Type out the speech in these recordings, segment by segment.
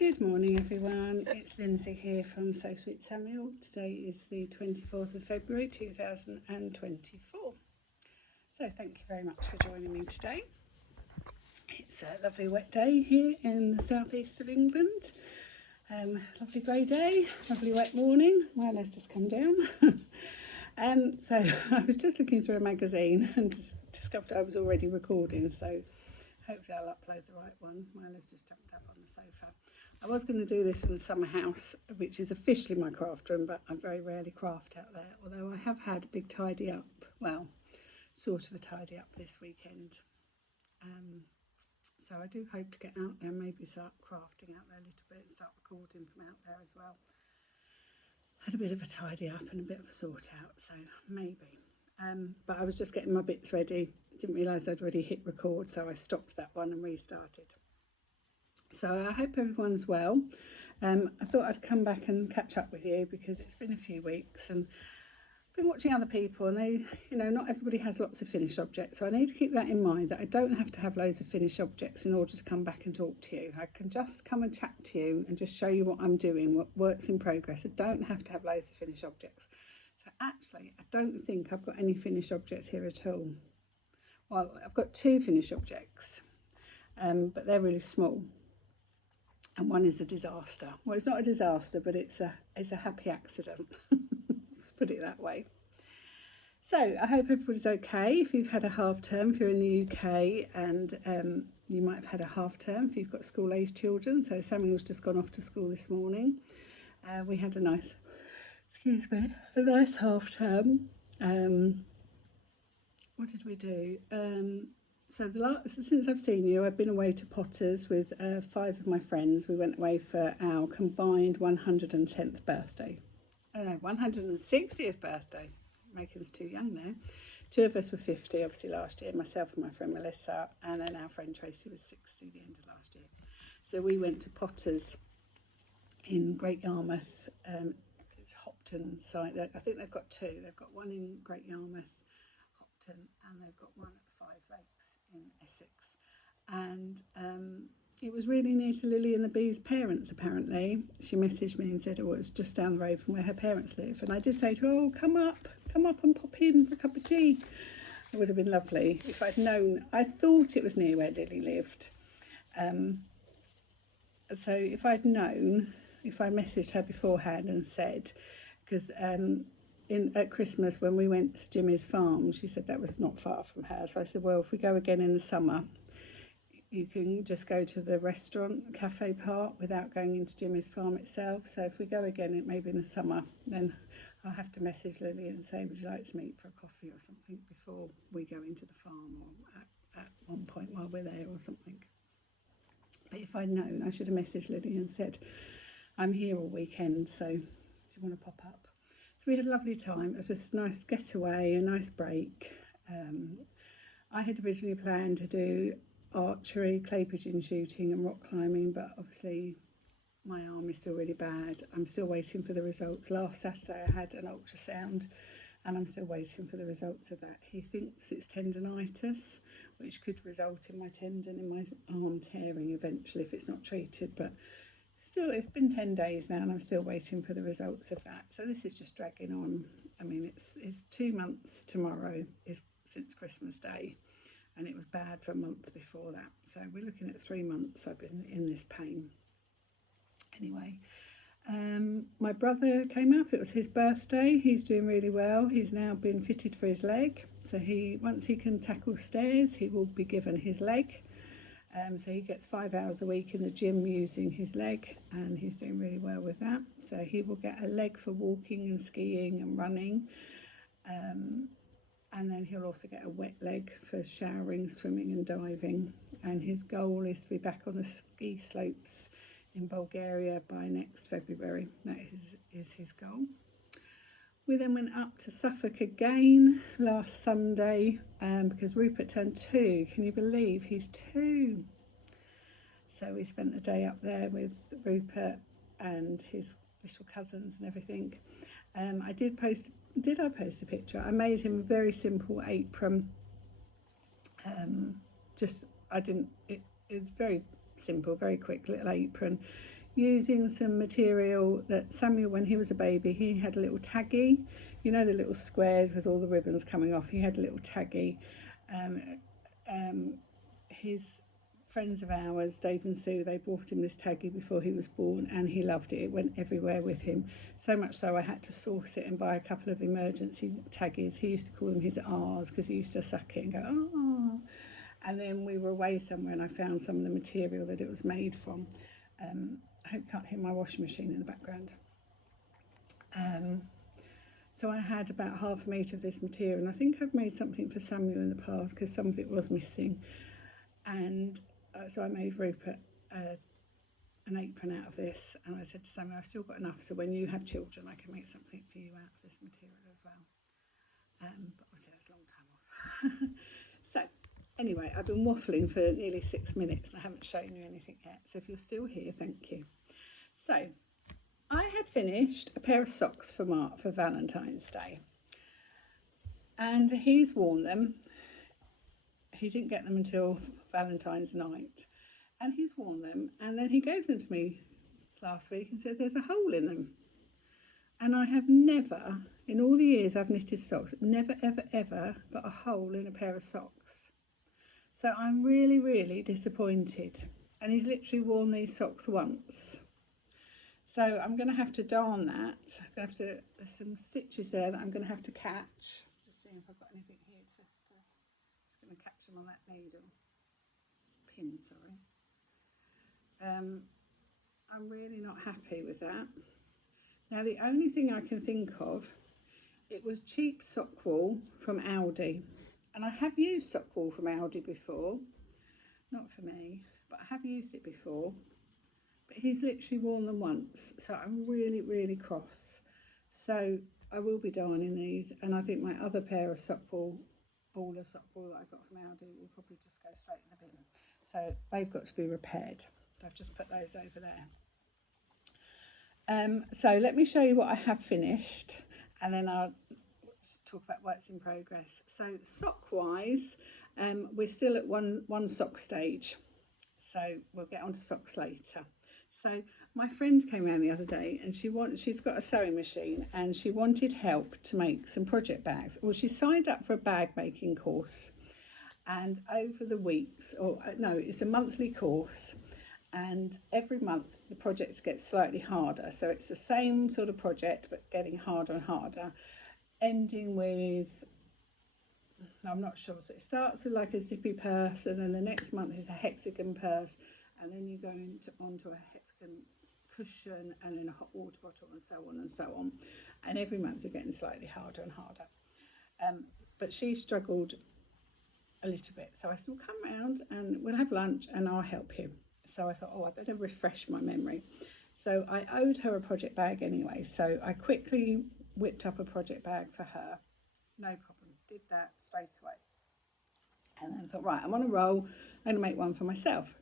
Good morning everyone, it's Lindsay here from So Sweet Samuel. Today is the 24th of February 2024. So thank you very much for joining me today. It's a lovely wet day here in the southeast of England. Lovely grey day, lovely wet morning. Mine has just come down. So I was just looking through a magazine and discovered I was already recording, so hopefully I'll upload the right one. Mine has just jumped up on the sofa. I was going to do this from the summer house, which is officially my craft room, but I very rarely craft out there, although I have had a big tidy up, well, sort of a tidy up this weekend. So I do hope to get out there, maybe start crafting out there a little bit and start recording from out there as well. Had a bit of a tidy up and a bit of a sort out, so maybe. But I was just getting my bits ready. Didn't realise I'd already hit record, so I stopped that one and restarted. So I hope everyone's well. I thought I'd come back and catch up with you because it's been a few weeks and I've been watching other people, and they, not everybody has lots of finished objects. So I need to keep that in mind, that I don't have to have loads of finished objects in order to come back and talk to you. I can just come and chat to you and just show you what I'm doing, what work's in progress. I don't have to have loads of finished objects. So actually, I don't think I've got any finished objects here at all. Well, I've got two finished objects, but they're really small. And one is a disaster. Well, it's not a disaster, but it's a happy accident. Let's put it that way. So I hope everybody's okay. If you've had a half term, if you're in the UK, and you might have had a half term if you've got school-aged children. So Samuel's just gone off to school this morning. We had a nice half term. What did we do? So since I've seen you, I've been away to Potters with 5 of my friends. We went away for our combined 110th birthday. Oh no, 160th birthday. Making us too young now. 2 of us were 50, obviously, last year. Myself and my friend Melissa, and then our friend Tracy was 60 the end of last year. So we went to Potters in Great Yarmouth. It's Hopton site. I think they've got 2. They've got one in Great Yarmouth, Hopton, and they've got one at the Five Lakes in Essex. And it was really near to Lily and the Bee's parents, apparently. She messaged me and said, oh, it's just down the road from where her parents live. And I did say to her, oh, come up and pop in for a cup of tea. It would have been lovely if I'd known. I thought it was near where Lily lived. So if I'd known, if I messaged her beforehand and said, because at Christmas when we went to Jimmy's farm, she said that was not far from her. So I said, well, if we go again in the summer, you can just go to the restaurant, cafe part, without going into Jimmy's farm itself. So if we go again, maybe in the summer, then I'll have to message Lily and say, would you like to meet for a coffee or something before we go into the farm, or at one point while we're there or something. But if I'd known, I should have messaged Lily and said, I'm here all weekend, so if you want to pop up. So we had a lovely time. It was just a nice getaway, a nice break. I had originally planned to do archery, clay pigeon shooting and rock climbing, but obviously my arm is still really bad. I'm still waiting for the results. Last Saturday I had an ultrasound and I'm still waiting for the results of that. He thinks it's tendonitis, which could result in my tendon in my arm tearing eventually if it's not treated, but still, it's been 10 days now and I'm still waiting for the results of that. So this is just dragging on. I mean, it's 2 months tomorrow is since Christmas Day, and it was bad for a month before that. So we're looking at 3 months I've been in this pain. Anyway, my brother came up. It was his birthday. He's doing really well. He's now been fitted for his leg. So once he can tackle stairs, he will be given his leg. So he gets 5 hours a week in the gym using his leg, and he's doing really well with that. So he will get a leg for walking and skiing and running. And then he'll also get a wet leg for showering, swimming and diving. And his goal is to be back on the ski slopes in Bulgaria by next February. That is his goal. We then went up to Suffolk again last Sunday because Rupert turned 2. Can you believe he's 2? So we spent the day up there with Rupert and his little cousins and everything. Did I post a picture? I made him a very simple apron. It's very simple, very quick little apron. using some material that Samuel, when he was a baby, he had a little taggy, you know, the little squares with all the ribbons coming off. He had a little taggy. Um, um, his friends of ours, Dave and Sue, they bought him this taggy before he was born, and he loved it. It went everywhere with him, so much so I had to source it and buy a couple of emergency taggies. He used to call them his R's because he used to suck it and go, oh. And then we were away somewhere and I found some of the material that it was made from. I hope you can't hear my washing machine in the background. So I had about half a metre of this material, and I think I've made something for Samuel in the past because some of it was missing. And so I made Rupert an apron out of this, and I said to Samuel, I've still got enough, so when you have children I can make something for you out of this material as well. But obviously that's a long time off. So anyway, I've been waffling for nearly 6 minutes and I haven't shown you anything yet, so if you're still here, thank you. So I had finished a pair of socks for Mark for Valentine's Day, and he's worn them. He didn't get them until Valentine's night, and he's worn them, and then he gave them to me last week and said there's a hole in them. And I have never, in all the years I've knitted socks, never ever ever got a hole in a pair of socks. So I'm really, really disappointed. And he's literally worn these socks once. So I'm going to have to darn that. I'm going to have to, there's some stitches there that I'm going to have to catch. Just seeing if I've got anything here to just going to catch them on that needle. Pin, sorry. I'm really not happy with that. Now the only thing I can think of, it was cheap sock wool from Aldi. And I have used sock wool from Aldi before. Not for me, but I have used it before. But he's literally worn them once, so I'm really, really cross. So I will be darning these, and I think my other pair of ball of sock wool that I got from Aldi will probably just go straight in the bin. So they've got to be repaired. So I've just put those over there. So let me show you what I have finished, and then I'll talk about works in progress. So sock wise, we're still at one sock stage, so we'll get on to socks later. So my friend came around the other day, and she's got a sewing machine, and she wanted help to make some project bags. Well, she signed up for a bag making course, and over the weeks, it's a monthly course, and every month the projects get slightly harder. So it's the same sort of project but getting harder and harder, ending with, I'm not sure, so it starts with like a zippy purse, and then the next month is a hexagon purse, and then you go onto a hexagon cushion, and then a hot water bottle, and so on and so on. And every month you're getting slightly harder and harder. But she struggled a little bit, so I said, well, come round and we'll have lunch and I'll help you. So I thought, I better refresh my memory. So I owed her a project bag anyway, so I quickly whipped up a project bag for her. No problem, did that straight away. And then I thought, right, I'm on a roll, I'm going to make one for myself.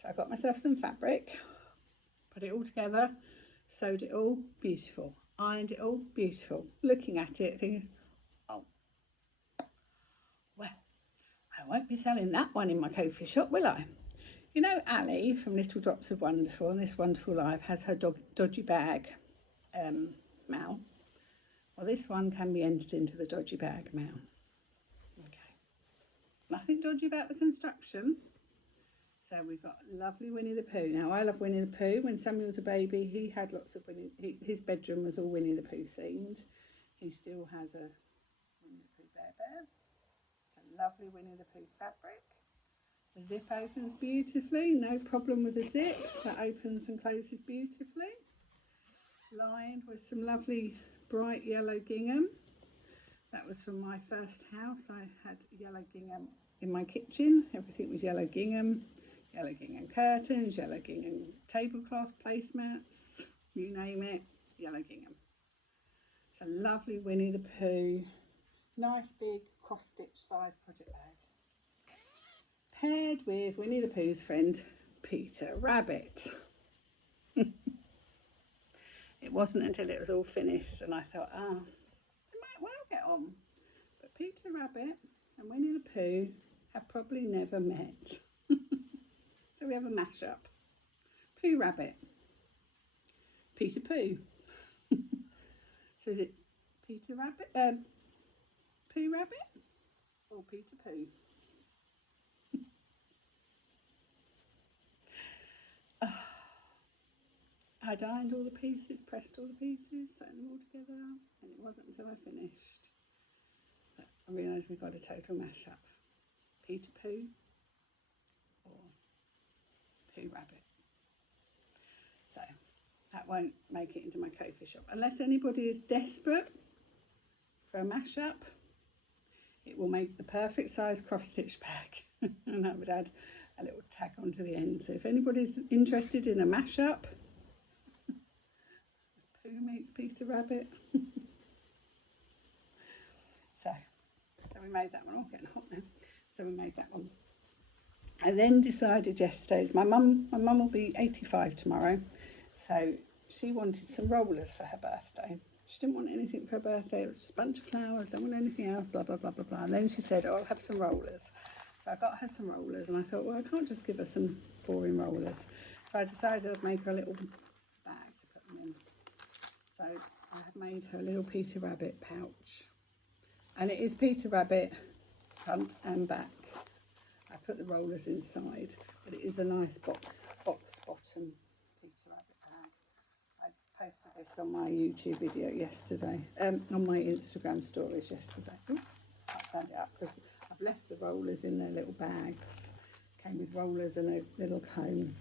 So I got myself some fabric, put it all together, sewed it all, beautiful. Ironed it all, beautiful. Looking at it, thinking, oh, well, I won't be selling that one in my Ko-fi shop, will I? You know, Ali from Little Drops of Wonderful and This Wonderful Life has her dodgy bag mail. Well, this one can be entered into the dodgy bag mail. Okay. Nothing dodgy about the construction. So we've got lovely Winnie the Pooh. Now, I love Winnie the Pooh. When Samuel was a baby, he had lots of his bedroom was all Winnie the Pooh themed. He still has a Winnie the Pooh bear. It's a lovely Winnie the Pooh fabric. The zip opens beautifully, no problem with the zip. That opens and closes beautifully. Lined with some lovely bright yellow gingham. That was from my first house. I had yellow gingham in my kitchen. Everything was yellow gingham curtains, yellow gingham tablecloth placemats, you name it, yellow gingham. It's a lovely Winnie the Pooh, nice big cross-stitch size project bag. Paired with Winnie the Pooh's friend, Peter Rabbit. It wasn't until it was all finished and I thought, they might well get on. But Peter Rabbit and Winnie the Pooh have probably never met. So we have a mashup. Pooh Rabbit. Peter Pooh. So is it Peter Rabbit? Pooh Rabbit or Peter Pooh? I'd ironed all the pieces, pressed all the pieces, sewn them all together, and it wasn't until I finished that I realised we got a total mash-up. Peter Pooh or Pooh Rabbit. So that won't make it into my Ko-fi shop. Unless anybody is desperate for a mash-up, it will make the perfect size cross-stitch bag. And I would add a little tag onto the end. So if anybody's interested in a mash-up, Pooh meets Peter Rabbit. So we made that one. Oh, getting hot now. So we made that one. I then decided yesterday, my mum will be 85 tomorrow, so she wanted some rollers for her birthday. She didn't want anything for her birthday. It was just a bunch of flowers. Don't want anything else. Blah blah blah blah blah. And then she said, "Oh, I'll have some rollers." So I got her some rollers, and I thought, well, I can't just give her some boring rollers. So I decided I'd make her a little bag to put them in. So I have made her a little Peter Rabbit pouch, and it is Peter Rabbit front and back. I put the rollers inside, but it is a nice box bottom Peter Rabbit bag. I posted this on my YouTube video yesterday, on my Instagram stories yesterday. Ooh, I'll stand it up because I've left the rollers in their little bags. Came with rollers and a little comb.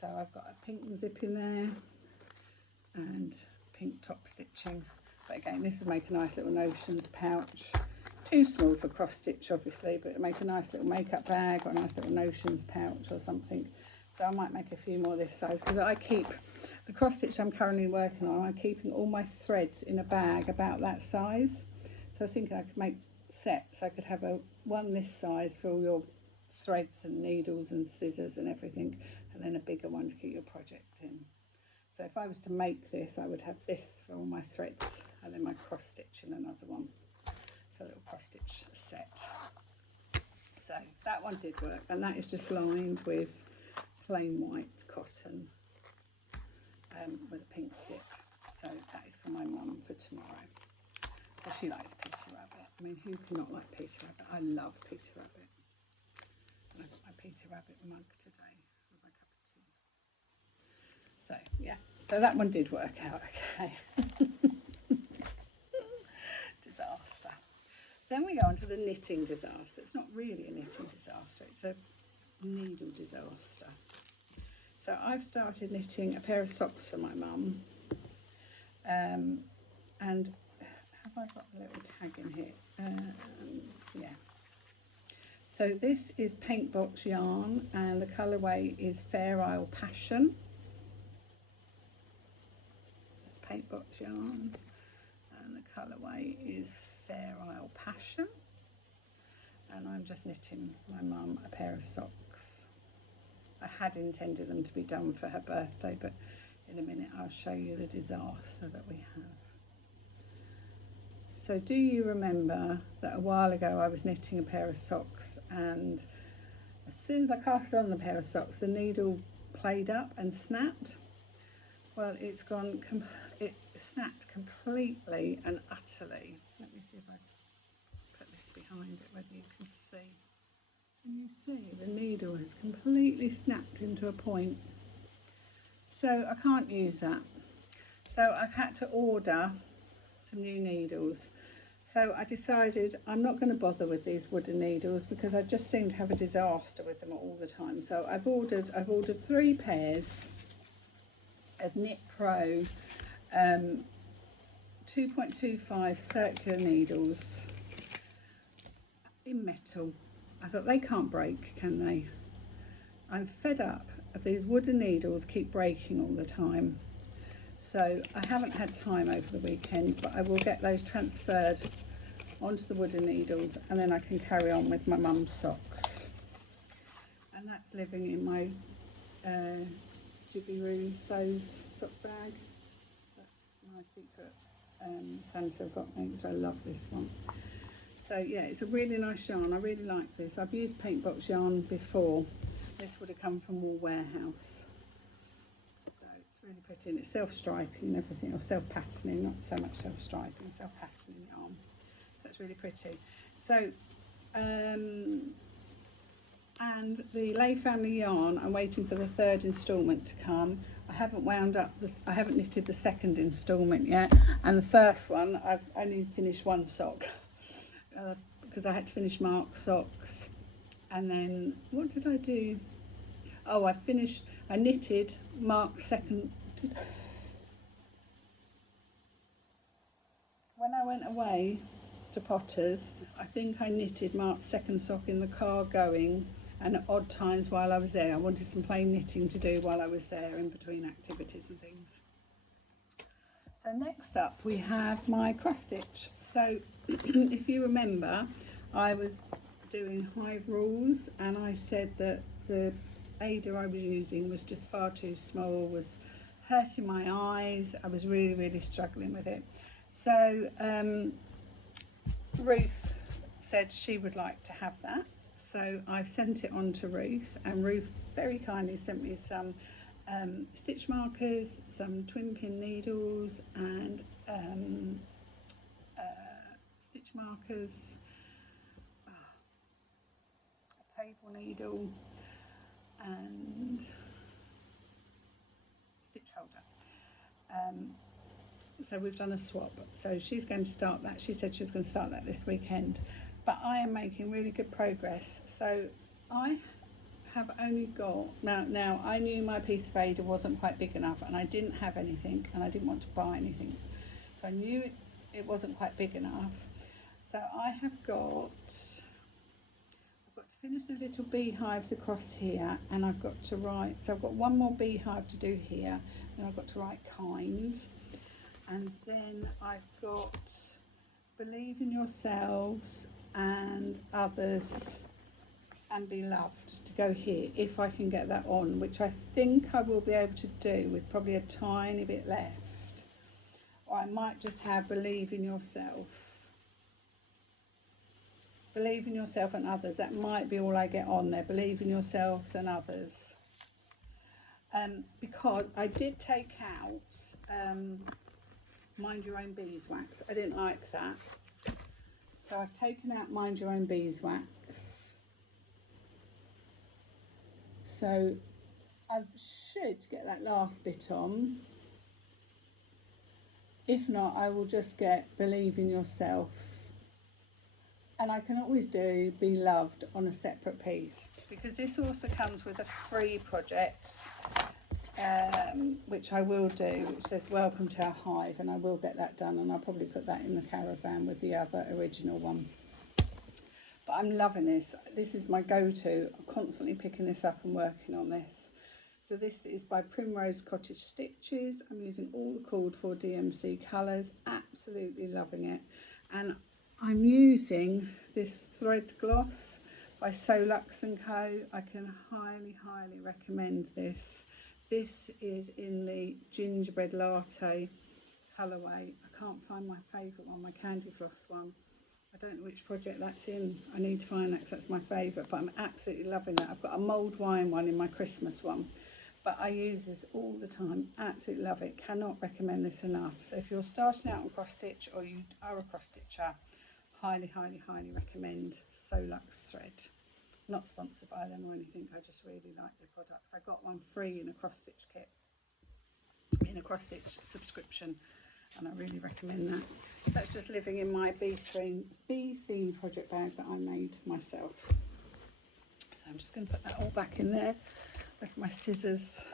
So I've got a pink zip in there and pink top stitching. But again, this will make a nice little notions pouch. Too small for cross stitch obviously, but it'll make a nice little makeup bag or a nice little notions pouch or something. So I might make a few more this size because I keep the cross stitch I'm currently working on. I'm keeping all my threads in a bag about that size. So I was thinking I could make sets. I could have one this size for all your threads and needles and scissors and everything, and then a bigger one to keep your project in. So if I was to make this, I would have this for all my threads and then my cross stitch in another one. So a little cross stitch set. So that one did work, and that is just lined with plain white cotton with a pink zip. So that is for my mum for tomorrow. So she likes Peter Rabbit. I mean, who cannot like Peter Rabbit? I love Peter Rabbit. And I got my Peter Rabbit mug today with my cup of tea. So yeah, so that one did work out okay. Disaster. Then we go on to the knitting disaster. It's not really a knitting disaster, it's a needle disaster. So I've started knitting a pair of socks for my mum. And have I got a little tag in here? Yeah. So this is Paintbox yarn, and the colourway is Fair Isle Passion. That's Paintbox yarn, and the colourway is Fair Isle Passion. And I'm just knitting my mum a pair of socks. I had intended them to be done for her birthday, but in a minute I'll show you the disaster that we have. So do you remember that a while ago I was knitting a pair of socks, and as soon as I cast on the pair of socks, the needle played up and snapped? Well, it snapped completely and utterly. Let me see if I put this behind it, whether you can see. Can you see the needle has completely snapped into a point? So I can't use that. So I've had to order some new needles. So I decided I'm not going to bother with these wooden needles because I just seem to have a disaster with them all the time. So I've ordered 3 pairs of Knit Pro 2.25 circular needles in metal. I thought they can't break, can they? I'm fed up of these wooden needles keep breaking all the time. So I haven't had time over the weekend, but I will get those transferred onto the wooden needles, and then I can carry on with my mum's socks. And that's living in my Jibberoo Sews sock bag that my secret Santa got me, which I love this one. So yeah, it's a really nice yarn. I really like this. I've used Paintbox yarn before. This would have come from Wool Warehouse. So it's really pretty, and it's self-striping and everything, or self-patterning, not so much self-striping, self-patterning the arm. So it's really pretty. So, and the Lay Family yarn, I'm waiting for the third instalment to come. I haven't wound up this, I haven't knitted the second instalment yet, and the first one I've only finished one sock because I had to finish Mark's socks. And then what did I do? Oh, I knitted Mark's second. When I went away to Potter's, I think I knitted Mark's second sock in the car going, and at odd times while I was there. I wanted some plain knitting to do while I was there in between activities and things. So next up we have my cross stitch. So if you remember, I was doing hive rules, and I said that the Ada I was using was just far too small, was hurting my eyes. I was really struggling with it. So Ruth said she would like to have that, so I've sent it on to Ruth, and Ruth very kindly sent me some stitch markers, some twin pin needles, and stitch markers, a cable needle, and stitch holder. So we've done a swap, so she's going to start that. She said she was going to start that this weekend, but I am making really good progress. So I have only got, now I knew my piece of Ada wasn't quite big enough, and I didn't have anything, and I didn't want to buy anything, so I knew it wasn't quite big enough. So I've got to finish the little beehives across here, and I've got to write, so I've got one more beehive to do here, and I've got to write kind. And then I've got believe in yourselves and others and be loved to go here, if I can get that on, which I think I will be able to do with probably a tiny bit left. Or I might just have believe in yourself. Believe in yourself and others. That might be all I get on there. Believe in yourselves and others. Because I did take out Mind Your Own Beeswax. I didn't like that, so I've taken out Mind Your Own Beeswax. So I should get that last bit on. If not, I will just get Believe in Yourself, and I can always do Be Loved on a separate piece, because this also comes with a free project, which I will do, which says Welcome to Our Hive, and I will get that done, and I'll probably put that in the caravan with the other original one. But I'm loving this. This is my go-to. I'm constantly picking this up and working on this. So this is by Primrose Cottage Stitches. I'm using all the called for DMC colours. Absolutely loving it. And I'm using this thread gloss by Solux & Co. I can highly recommend this. This is in the gingerbread latte colourway. I can't find my favourite one, my candy floss one. I don't know which project that's in. I need to find that because that's my favourite, but I'm absolutely loving that. I've got a mulled wine one in my Christmas one, but I use this all the time. Absolutely love it. Cannot recommend this enough. So if you're starting out on cross stitch, or you are a cross stitcher, highly recommend Solux thread. Not sponsored by them or anything, I just really like their products. I got one free in a cross stitch kit, in a cross stitch subscription, and I really recommend that. That's just living in my bee theme project bag that I made myself. So I'm just going to put that all back in there with my scissors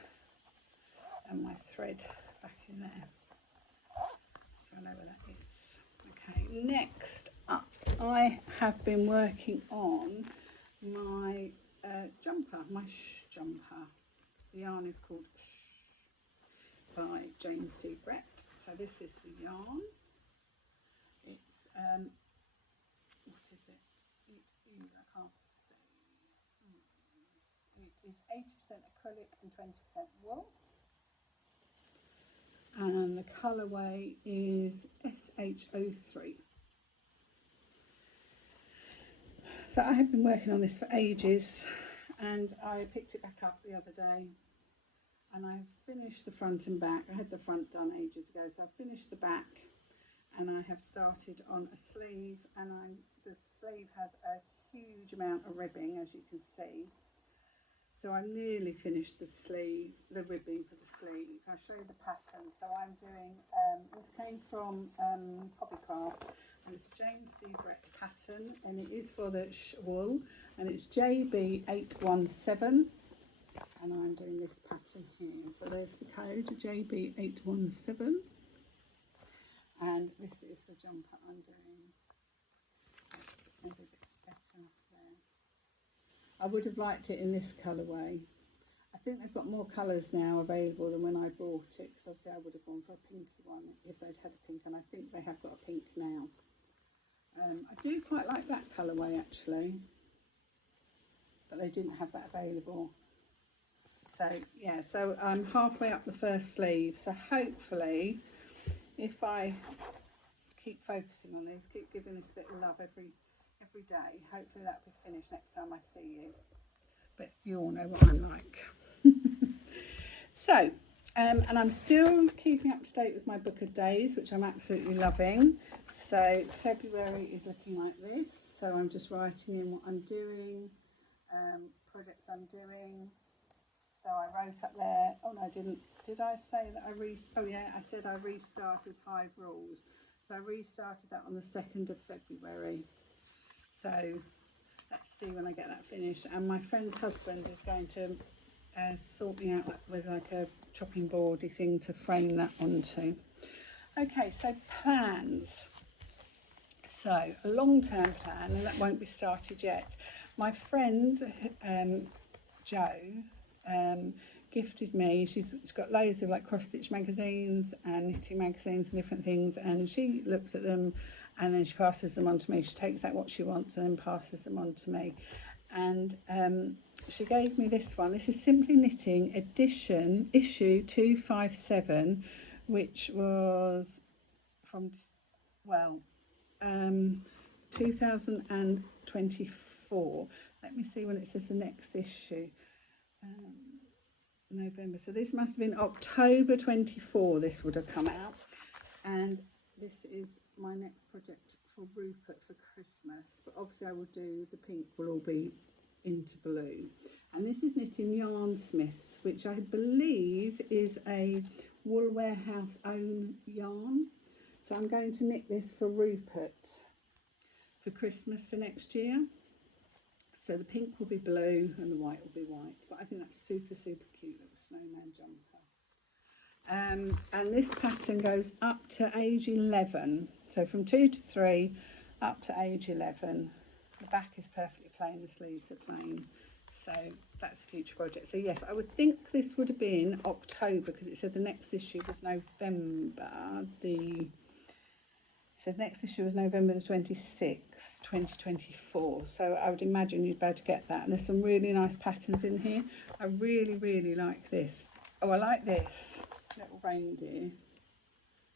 and my thread back in there, so I know where that is. Okay, next up, I have been working on my jumper, my Shh jumper. The yarn is called Shh by James C. Brett. So this is the yarn. It's what is it? It is, I can't see. It is 80% acrylic and 20% wool. And the colourway is SH03. So I have been working on this for ages, and I picked it back up the other day. and I've finished the front and back. I had the front done ages ago, so I've finished the back, and I have started on a sleeve, and the sleeve has a huge amount of ribbing, as you can see. So I nearly finished the sleeve, the ribbing for the sleeve. I'll show you the pattern. So I'm doing, this came from Hobbycraft, and it's a Jane Seabrett pattern, and it is for the wool, and it's JB817, and I'm doing this pattern here. So there's the code, JB817, and this is the jumper I'm doing. Maybe a bit better there. I would have liked it in this colourway. I think they've got more colours now available than when I bought it, because obviously I would have gone for a pinky one if they'd had a pink, and I think they have got a pink now. I do quite like that colourway actually, but they didn't have that available. So yeah, so I'm halfway up the first sleeve, so hopefully if I keep focusing on these, keep giving this a bit of love every day, hopefully that'll be finished next time I see you. But you all know what I'm like. So and I'm still keeping up to date with my book of days, which I'm absolutely loving. So February is looking like this, so I'm just writing in what I'm doing, projects I'm doing. So I wrote up there, oh no I didn't, did I say that oh yeah, I said I restarted Hive Rules. So I restarted that on the 2nd of February. So let's see when I get that finished. And my friend's husband is going to sort me out with like a chopping boardy thing to frame that onto. Okay, so plans. So a long-term plan, and that won't be started yet. My friend Jo gifted me, she's got loads of like cross-stitch magazines and knitting magazines and different things, and she looks at them and then she passes them on to me. She takes out what she wants and then passes them on to me. And she gave me this one. This is Simply Knitting edition, issue 257, which was from, well, 2024. Let me see when it says the next issue. November, so this must have been October 24 this would have come out, and this is my next project for Rupert for Christmas, but obviously I will do the pink, will all be into blue. And this is Knitting Yarn Smiths, which I believe is a Wool Warehouse own yarn, so I'm going to knit this for Rupert for Christmas for next year. So the pink will be blue and the white will be white, but I think that's super, super cute little snowman jumper. And this pattern goes up to age 11. So from 2 to 3 up to age 11. The back is perfectly plain, the sleeves are plain. So that's a future project. So yes, I would think this would have been October, because it said the next issue was November. So the next issue was November the 26th, 2024. So I would imagine you'd be able to get that. And there's some really nice patterns in here. I really, really like this. Oh, I like this little reindeer.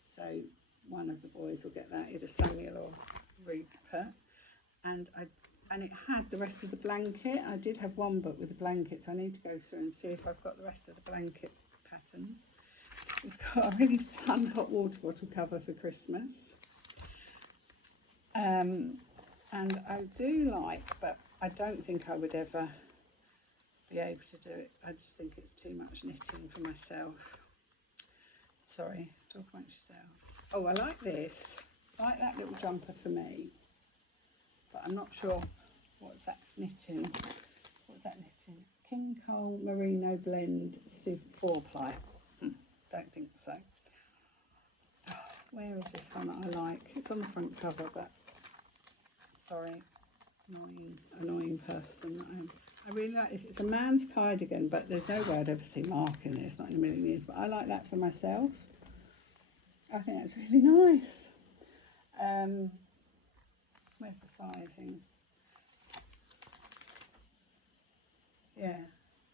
So one of the boys will get that, either Samuel or Rupert. And it had the rest of the blanket. I did have one book with the blankets. I need to go through and see if I've got the rest of the blanket patterns. It's got a really fun hot water bottle cover for Christmas. And I do like, but I don't think I would ever be able to do it. I just think it's too much knitting for myself. Sorry, talk amongst yourselves. Oh, I like this. I like that little jumper for me. But I'm not sure what that's knitting. What's that knitting? King Cole Merino Blend 4-ply. Don't think so. Where is this one that I like? It's on the front cover, but sorry, annoying person that I am. I really like this. It's a man's cardigan, but there's no way I'd ever see Mark in this, not in a million years. But I like that for myself. I think that's really nice. Where's the sizing? Yeah,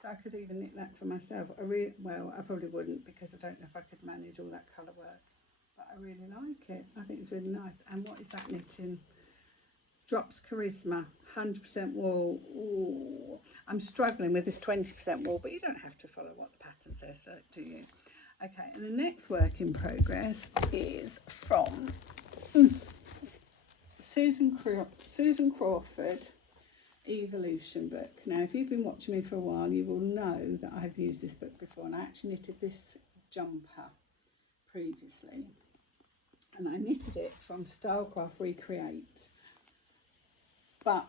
so I could even knit that for myself. Well, I probably wouldn't, because I don't know if I could manage all that colour work. But I really like it. I think it's really nice. And what is that knitting? Drops Charisma, 100% wool. Ooh, I'm struggling with this 20% wool, but you don't have to follow what the pattern says, do you? Okay, and the next work in progress is from Susan Crawford Evolution book. Now, if you've been watching me for a while, you will know that I've used this book before, and I actually knitted this jumper previously, and I knitted it from Stylecraft Recreate, but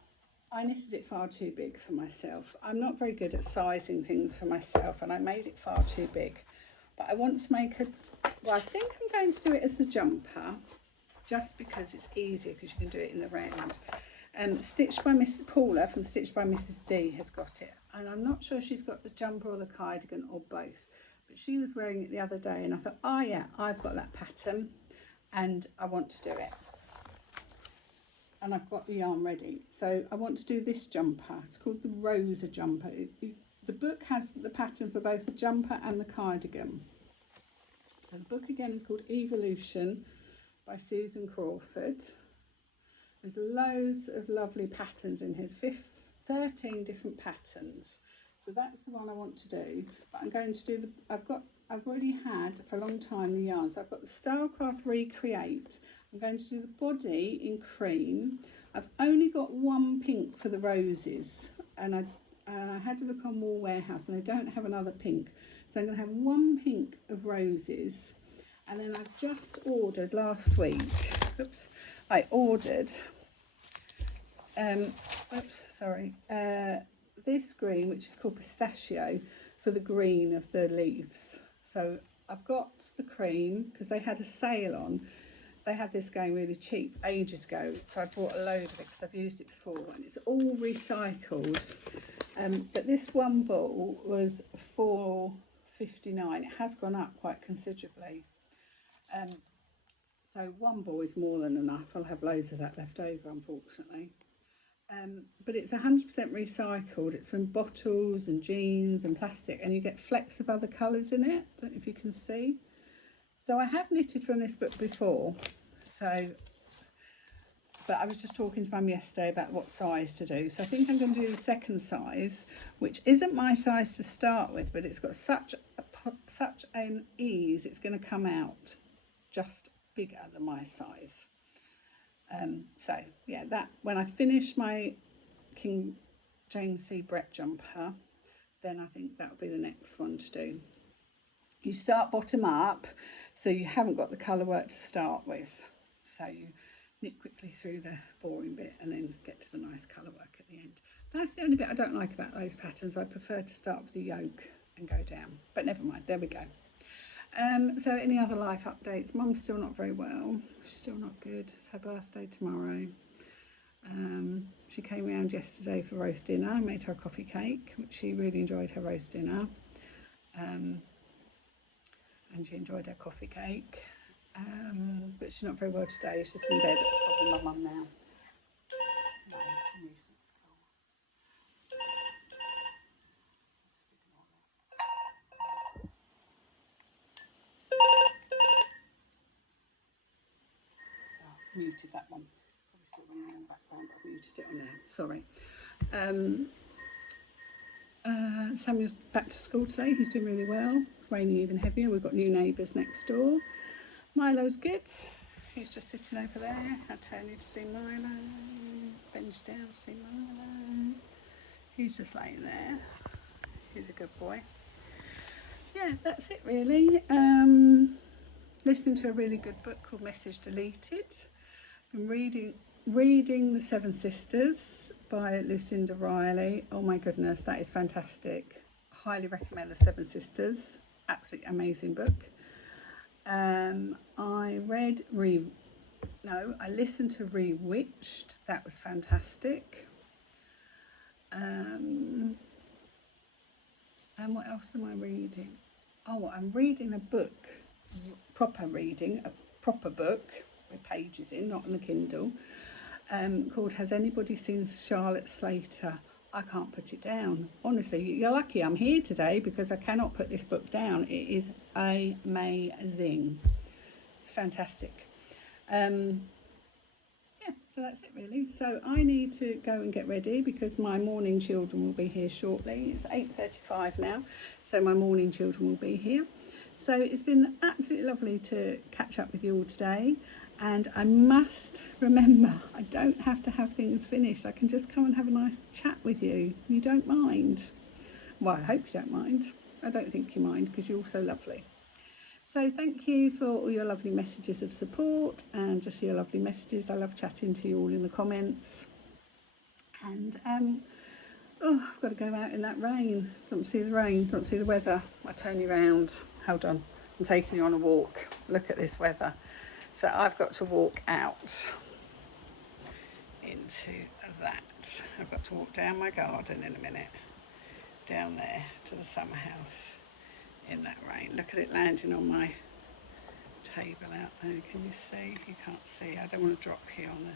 I knitted it far too big for myself. I'm not very good at sizing things for myself, and I made it far too big. But I want to make well, I think I'm going to do it as the jumper, just because it's easier, because you can do it in the round. Stitched by Mrs. Paula from Stitched by Mrs. D has got it, and I'm not sure she's got the jumper or the cardigan or both, but she was wearing it the other day, and I thought, oh yeah, I've got that pattern and I want to do it, and I've got the yarn ready. So I want to do this jumper. It's called the Rosa jumper. The book has the pattern for both the jumper and the cardigan. So the book again is called Evolution by Susan Crawford. There's loads of lovely patterns in here, 13 different patterns. So that's the one I want to do, but I'm going to do I've already had for a long time the yarn. So I've got the Stylecraft Recreate. I'm going to do the body in cream. I've only got one pink for the roses, and I had to look on Wool Warehouse and they don't have another pink. So I'm going to have one pink of roses, and then I've just ordered last week, I ordered this green, which is called Pistachio, for the green of the leaves. So I've got the cream because they had a sale on. They had this going really cheap ages ago, so I bought a load of it because I've used it before, and it's all recycled. But this one ball was £4.59. It has gone up quite considerably. So one ball is more than enough. I'll have loads of that left over, unfortunately. But it's 100% recycled. It's from bottles and jeans and plastic, and you get flecks of other colours in it. Don't know if you can see. So I have knitted from this book before, but I was just talking to Mum yesterday about what size to do. So I think I'm going to do the second size, which isn't my size to start with, but it's got such an ease. It's going to come out just bigger than my size. So yeah, that when I finish my King James C. Brett jumper, then I think that'll be the next one to do. You start bottom up, so you haven't got the colour work to start with. So you knit quickly through the boring bit and then get to the nice colour work at the end. That's the only bit I don't like about those patterns. I prefer to start with the yoke and go down, but never mind, there we go. So any other life updates? Mum's still not very well. She's still not good. It's her birthday tomorrow. She came round yesterday for roast dinner. I made her a coffee cake, which she really enjoyed her roast dinner. And she enjoyed her coffee cake. But she's not very well today. She's just in bed. It's probably my mum now. No, it's a nuisance. Muted that one. Probably still running in the background, but I've muted it on there. Sorry. Samuel's back to school today. He's doing really well. It's raining even heavier. We've got new neighbours next door. Milo's good. He's just sitting over there. I turn you to see Milo. Bench down to see Milo. He's just laying there. He's a good boy. Yeah, that's it really. Listening to a really good book called Message Deleted. Been reading The Seven Sisters by Lucinda Riley. Oh my goodness, that is fantastic. Highly recommend The Seven Sisters. Absolutely amazing book. I listened to Rewitched. That was fantastic. And what else am I reading? Oh, I'm reading a book, a proper book with pages in, not on the Kindle, called Has Anybody Seen Charlotte Slater? I can't put it down. Honestly, you're lucky I'm here today because I cannot put this book down. It is amazing. It's fantastic. Yeah, So that's it really. So I need to go and get ready because my morning children will be here shortly. It's 8:35 now, so my morning children will be here. So it's been absolutely lovely to catch up with you all today. And I must remember, I don't have to have things finished. I can just come and have a nice chat with you. You don't mind? Well, I hope you don't mind. I don't think you mind because you're all so lovely. So thank you for all your lovely messages of support and just your lovely messages. I love chatting to you all in the comments. And oh, I've got to go out in that rain. Don't see the rain, don't see the weather. I'll turn you around. Hold on, I'm taking you on a walk. Look at this weather. So I've got to walk out into that. I've got to walk down my garden in a minute, down there to the summer house in that rain. Look at it landing on my table out there. Can you see? You can't see. I don't want to drop here on the...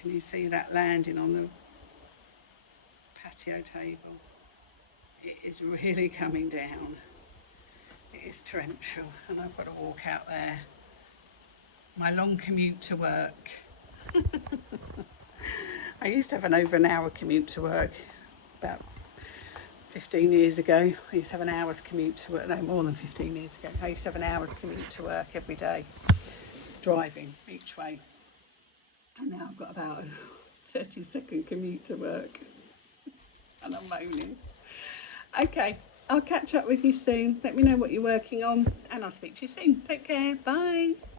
Can you see that landing on the patio table? It is really coming down. It is torrential and I've got to walk out there. My long commute to work. I used to have an over an hour commute to work about 15 years ago. I used to have an hour's commute to work, no, more than 15 years ago. I used to have an hour's commute to work every day, driving each way. And now I've got about a 30-second commute to work. And I'm moaning. Okay, I'll catch up with you soon. Let me know what you're working on and I'll speak to you soon. Take care. Bye.